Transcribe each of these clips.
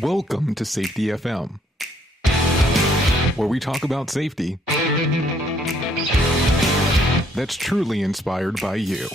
Welcome to Safety FM, where we talk about safety that's truly inspired by you.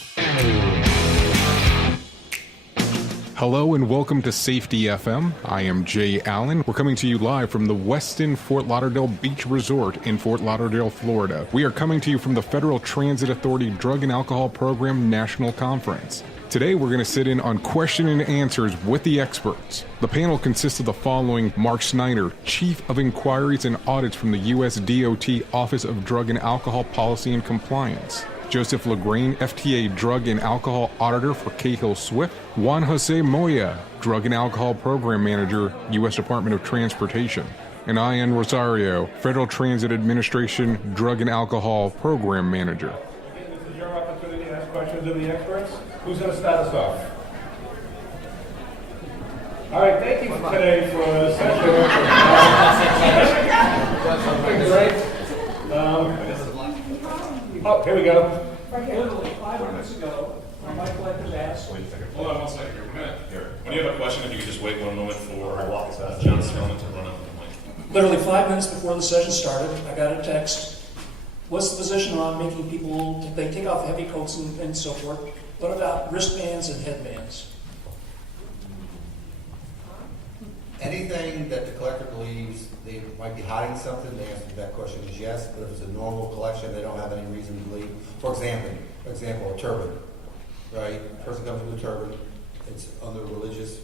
Hello and welcome to Safety FM. I am Jay Allen. We're coming to you live from the Westin Fort Lauderdale Beach Resort in Fort Lauderdale, Florida. We are coming to you from the Federal Transit Authority Drug and Alcohol Program National Conference. Today, we're going to sit in on question and answers with the experts. The panel consists of the following: Mark Snyder, Chief of Inquiries and Audits from the U.S. DOT Office of Drug and Alcohol Policy and Compliance; Joseph LaGrain, FTA Drug and Alcohol Auditor for Cahill Swift; Juan Jose Moya, Drug and Alcohol Program Manager, U.S. Department of Transportation; and Ian Rosario, Federal Transit Administration Drug and Alcohol Program Manager. This is your opportunity to ask questions of the experts. Who's going to start us off? All right, thank you today for the session. Great. Oh, here we go. Literally 5 minutes ago, my collectors asked. Hold on 1 second here. When you have a question, if you could just wait 1 moment for John Spellman to run up the mic. Literally 5 minutes before the session started, I got a text. What's the position on making people, they take off heavy coats and so forth? What about wristbands and headbands? Anything that the collector believes they might be hiding something, the answer to that question is yes. But if it's a normal collection, they don't have any reason to believe. For example, a turban, right? A person comes with a turban, it's under religious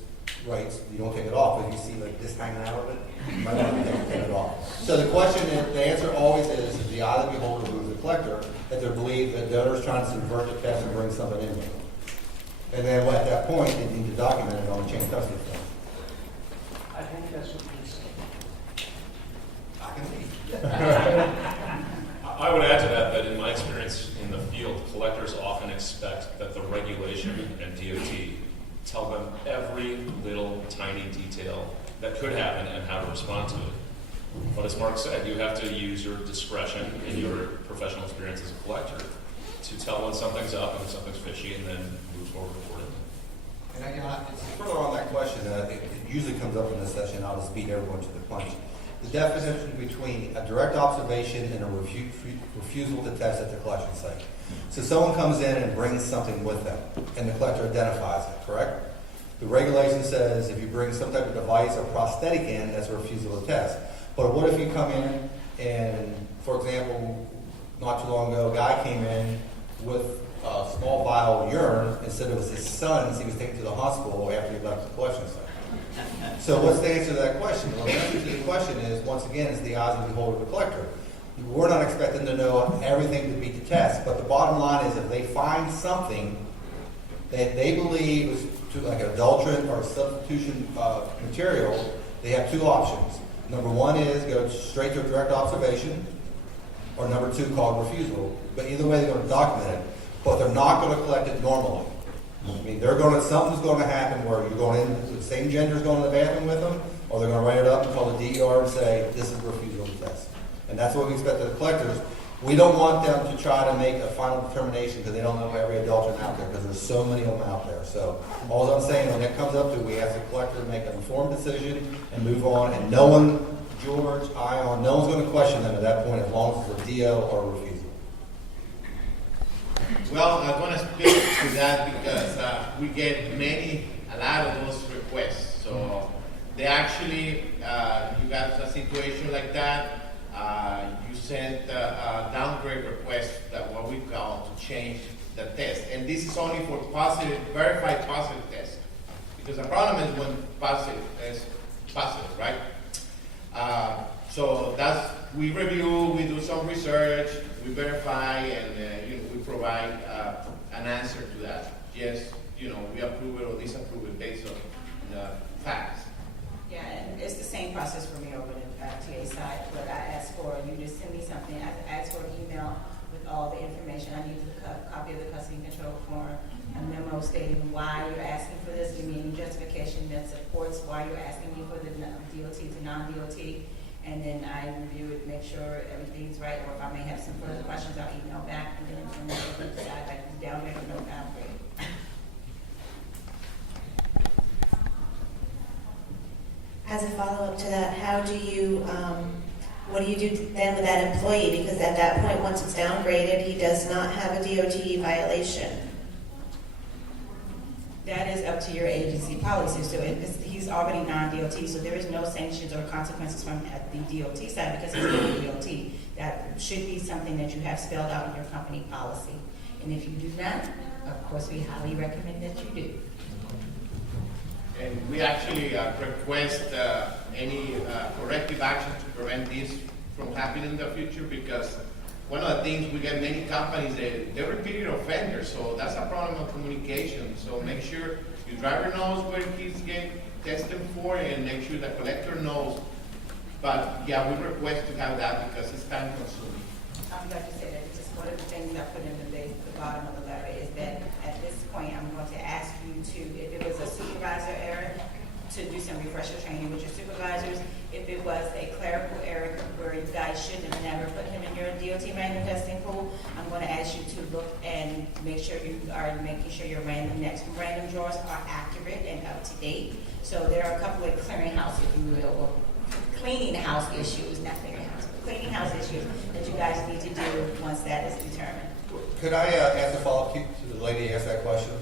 rights. You don't take it off, but you see like this hanging out of it, you might want to take it off. So the question is, the answer always is the eye of the beholder, who is the collector, that they believe that the owner's trying to subvert the test and bring something in with them. And then at that point, they need to document it on the chain of custody form. I think that's what he said. I would add to that in my experience in the field, collectors often expect that the regulation and DOT tell them every little tiny detail that could happen and how to respond to it. But as Mark said, you have to use your discretion and your professional experience as a collector to tell when something's up and when something's fishy, and then move forward accordingly. And it's further on that question, it usually comes up in this session. I'll just beat everyone to the punch. The definition between a direct observation and a refusal to test at the collection site. So someone comes in and brings something with them, and the collector identifies it, correct? The regulation says if you bring some type of device or prosthetic in, that's a refusal to test. But what if you come in and, for example, not too long ago, a guy came in with a small vial of urine and said it was his son's. He was taken to the hospital after he left the collection site. So what's the answer to that question? Well, the answer to the question is, once again, is the eyes of the beholder of the collector. We're not expecting to know everything to beat the test, but the bottom line is if they find something that they believe is like an adulterant or a substitution material, they have two options. Number one is go straight to a direct observation, or number two, called refusal. But either way, they're going to document it, but they're not going to collect it normally. I mean, something's going to happen where you're going in, the same gender's going to the bathroom with them, or they're going to write it up and call the DER and say, this is refusal to test. And that's what we expect of the collectors. We don't want them to try to make a final determination because they don't know every adulterant out there, because there's so many of them out there. So all I'm saying, when that comes up to, we ask the collector to make an informed decision and move on, and no one, George, Ion, no one's going to question them at that point as long as it's a DO or a refusal. Well, I'm going to speak to that because we get a lot of those requests. So they actually, you got a situation like that, you sent a downgrade request that what we call to change the test. And this is only for positive, verified positive tests. Because the problem is when positive is positive, right? So that's, we review, we do some research, we verify, and we provide an answer to that. Yes, we approve it or disapprove it based on the facts. Yeah, and it's the same process for me over the TA side, but I asked for you to send me something. I asked for an email with all the information. I need a copy of the custody control form, a memo stating why you're asking for this. Give me any justification that supports why you're asking me for the DOT to non-DOT. And then I review it, make sure everything's right, or if I may have some further questions, I'll email back, and then decide I can downgrade or no downgrade. As a follow-up to that, how do you, what do you do then with that employee? Because at that point, once it's downgraded, he does not have a DOT violation. That is up to your agency policy. So he's already non-DOT, so there is no sanctions or consequences from at the DOT side because he's not DOT. That should be something that you have spelled out in your company policy. And if you do not, of course, we highly recommend that you do. And we actually request any corrective action to prevent this from happening in the future, because one of the things we get many companies, they're repeated offenders, so that's a problem of communication. So make sure your driver knows where he's getting tested for, and make sure the collector knows. But yeah, we request to have that because it's time consuming. I'm glad you said that. Just one of the things I put in the bottom of the letter is that at this point, I'm going to ask you to, if it was a supervisor error, to do some refresher training with your supervisors. If it was a clerical error where you guys shouldn't have never put him in your DOT random testing pool, I'm going to ask you to look and make sure you are making sure your random drawers are accurate and up to date. So there are a couple of clearinghouse, if you will, or cleaning house issues, not clearinghouse, but cleaning house issues that you guys need to do once that is determined. Could I ask a follow-up to the lady who asked that question?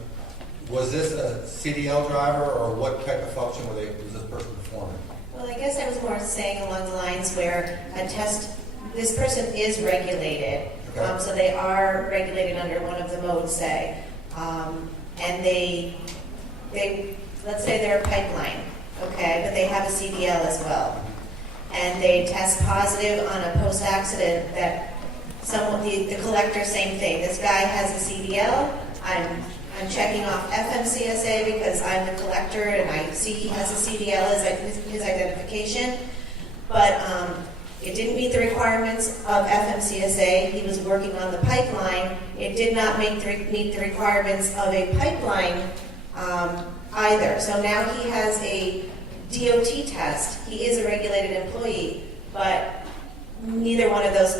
Was this a CDL driver, or what type of function was this person performing? Well, I guess I was more saying along the lines where this person is regulated. Okay. So they are regulated under one of the modes, say. And they, let's say they're a pipeline, okay, but they have a CDL as well. And they test positive on a post-accident that the collector, same thing. This guy has a CDL. I'm checking off FMCSA because I'm the collector and I see he has a CDL as his identification. But it didn't meet the requirements of FMCSA. He was working on the pipeline. It did not meet the requirements of a pipeline either. So now he has a DOT test. He is a regulated employee, but neither one of those,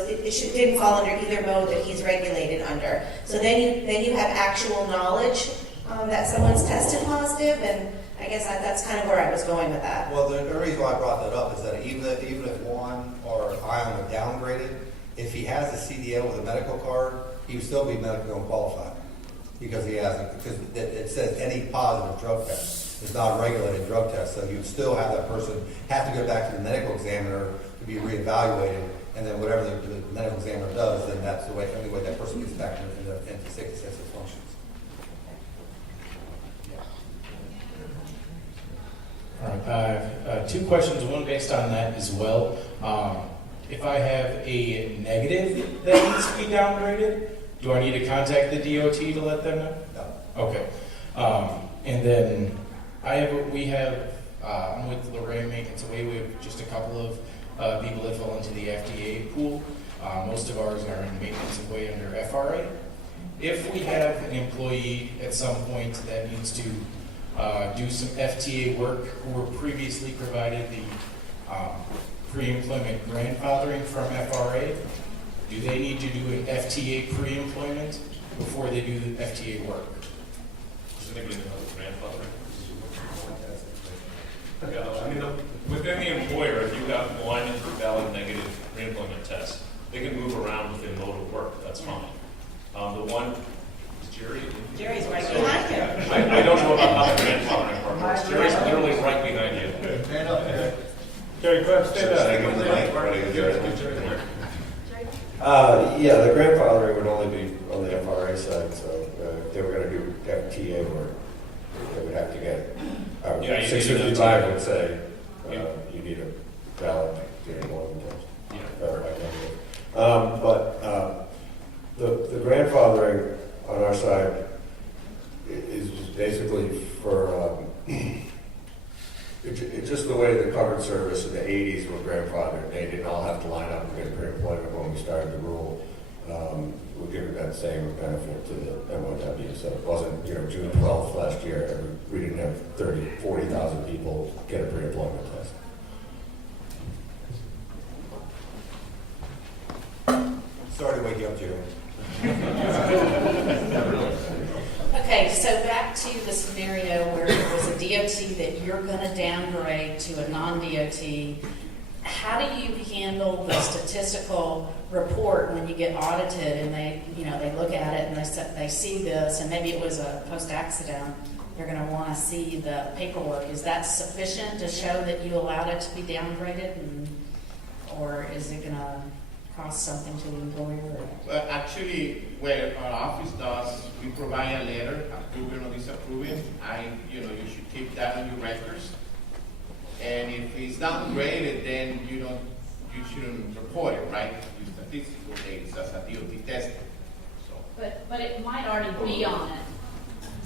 didn't fall under either mode that he's regulated under. So then you have actual knowledge that someone's tested positive, and I guess that's kind of where I was going with that. Well, the reason why I brought that up is that even if Juan or Ion are downgraded, if he has a CDL with a medical card, he would still be medically unqualified because he has it. Because it says any positive drug test. It's not a regulated drug test, so you'd still have that person have to go back to the medical examiner to be reevaluated, and then whatever the medical examiner does, then that's the only way that person gets back into safety sensitive functions. All right, two questions, one based on that as well. If I have a negative that needs to be downgraded, do I need to contact the DOT to let them know? No. Okay. And then I'm with Lorraine Maintenance Away. We have just a couple of people that fall into the FTA pool. Most of ours are in Maintenance Away under FRA. If we have an employee at some point that needs to do some FTA work who were previously provided the pre-employment grandfathering from FRA, do they need to do an FTA pre-employment before they do the FTA work? Does anybody know the grandfather? Yeah, I mean, within the employer, if you have one valid negative pre-employment test, they can move around within mode of work. That's fine. The one is Jerry. Jerry's right behind him. I don't know about how the grandfathering part works. Jerry's literally right behind you. Stand up there. Jerry, go ahead, stand up. Yeah, the grandfathering would only be on the FRA side, so if they were going to do FTA work, they would have to get, Yeah, you 655 need would say Yeah. you need a valid pre-employment test. Yeah. But the grandfathering on our side is basically for it's just the way the covered service in the 80s were grandfathered. They didn't all have to line up and get pre-employment when we started the rule. We're giving that same benefit to the MOW. So it wasn't, June 12th last year, we didn't have 40,000 people get a pre-employment test. Sorry to wake you up, Jerry. Okay, so back to the scenario where it was a DOT that you're going to downgrade to a non-DOT, how do you handle the statistical report when you get audited and they look at it and they see this, and maybe it was a post-accident? They're going to want to see the paperwork. Is that sufficient to show that you allowed it to be downgraded, or is it going to cost something to the employer? Well, actually, what our office does, we provide a letter approving or disapproving. You should keep that on your records. And if it's downgraded, then you shouldn't report it, right? Use statistical data as a DOT testing. So. But it might already be on it.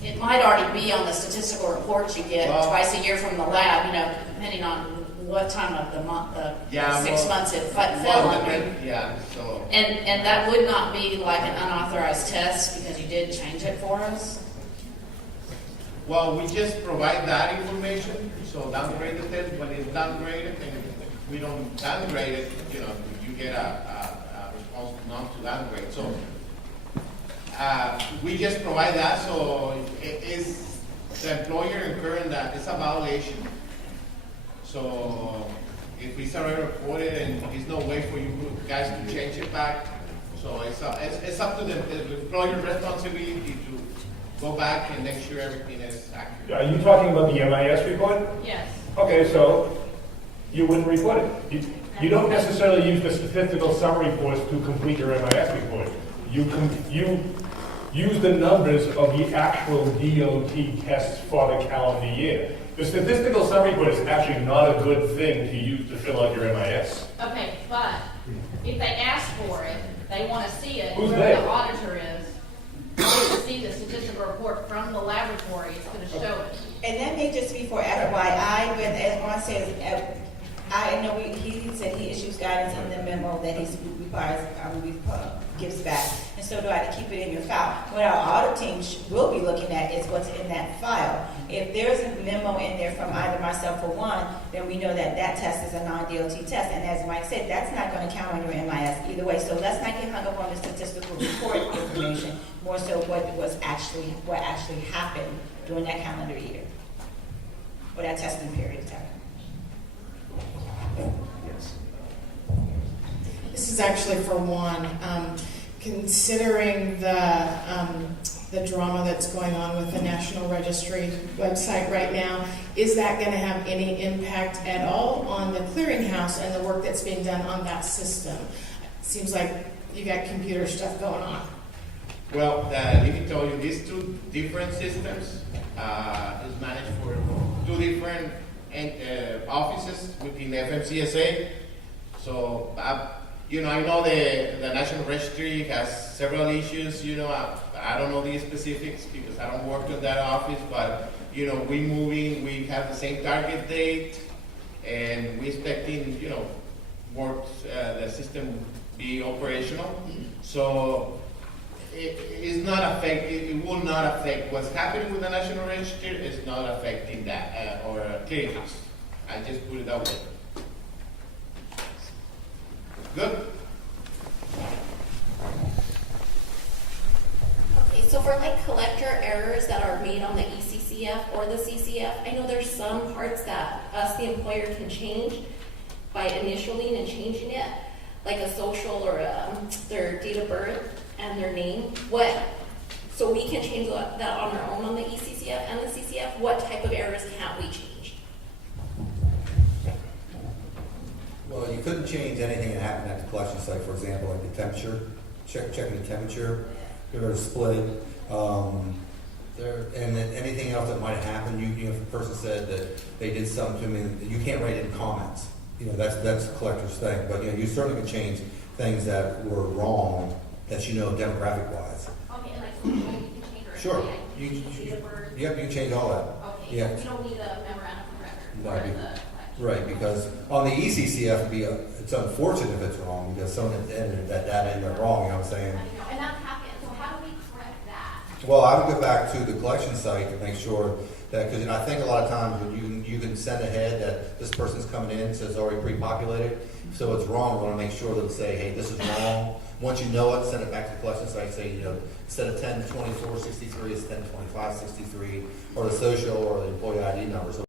It might already be on the statistical reports you get twice a year from the lab, depending on what time of the month, 6 months it fell under. Yeah, so. And that would not be like an unauthorized test because you did change it for us? Well, we just provide that information, so downgrade the test. When it's downgraded and we don't downgrade it, you get a response not to downgrade. So we just provide that, so it is the employer incurring that. It's a violation. So if it's already reported and there's no way for you guys to change it back, so it's up to the employer's responsibility to go back and make sure everything is accurate. Are you talking about the MIS report? Yes. Okay, so you wouldn't report it. You don't necessarily use the statistical summary reports to complete your MIS report. You use the numbers of the actual DOT tests for the calendar year. The statistical summary report is actually not a good thing to use to fill out your MIS. Okay, but if they ask for it, they want to see it. Who's whoever they? the auditor is, they want to see the statistical report from the laboratory. It's going to show it. And that may just be for FYI, but as Ron says, I know he said he issues guidance in the memo that he requires, gives back. And so do I to keep it in your file. What our audit team will be looking at is what's in that file. If there's a memo in there from either myself or one, then we know that that test is a non-DOT test. And as Mike said, that's not going to count on your MIS either way. So let's not get hung up on the statistical report information, more so what actually happened during that calendar year, or that testing period of time. Yes. This is actually for Juan. Considering the drama that's going on with the National Registry website right now, is that going to have any impact at all on the clearinghouse and the work that's being done on that system? It seems like you got computer stuff going on. Well, let me tell you, these two different systems is managed for two different offices within the FMCSA. So, I know the National Registry has several issues. I don't know the specifics because I don't work in that office, but, we moving, we have the same target date, and we expecting, the system be operational. So, it will not affect what's happening with the National Register. It's not affecting that or clearinghouse. I just put it that way. Good. Okay, so for collector errors that are made on the ECCF or the CCF, I know there's some parts that us, the employer, can change by initialing and changing it, like a social or their date of birth and their name. So we can change that on our own on the ECCF and the CCF. What type of errors can't we change? Well, you couldn't change anything that happened at the collection site, for example, like the temperature, checking the temperature, if there's split, and then anything else that might have happened. If a person said that they did something to me, you can't write in comments. That's the collector's thing. But you certainly can change things that were wrong that demographic-wise. Okay, and social, you can change our Sure. FTA, You can change all that. Okay, Yeah. so we don't need a memorandum of No, record. Right, because on the ECCF, it's unfortunate if it's wrong because someone entered that data in there wrong. You know what I'm saying? And that happened. So how do we correct that? Well, I would go back to the collection site to make sure Because I think a lot of times when you can send ahead that this person's coming in, so it's already pre-populated. So it's wrong. We want to make sure that we say, hey, this is wrong. Once you know it, send it back to the collection site. Say, instead of 102463, it's 102563, or the social or the employee ID number. So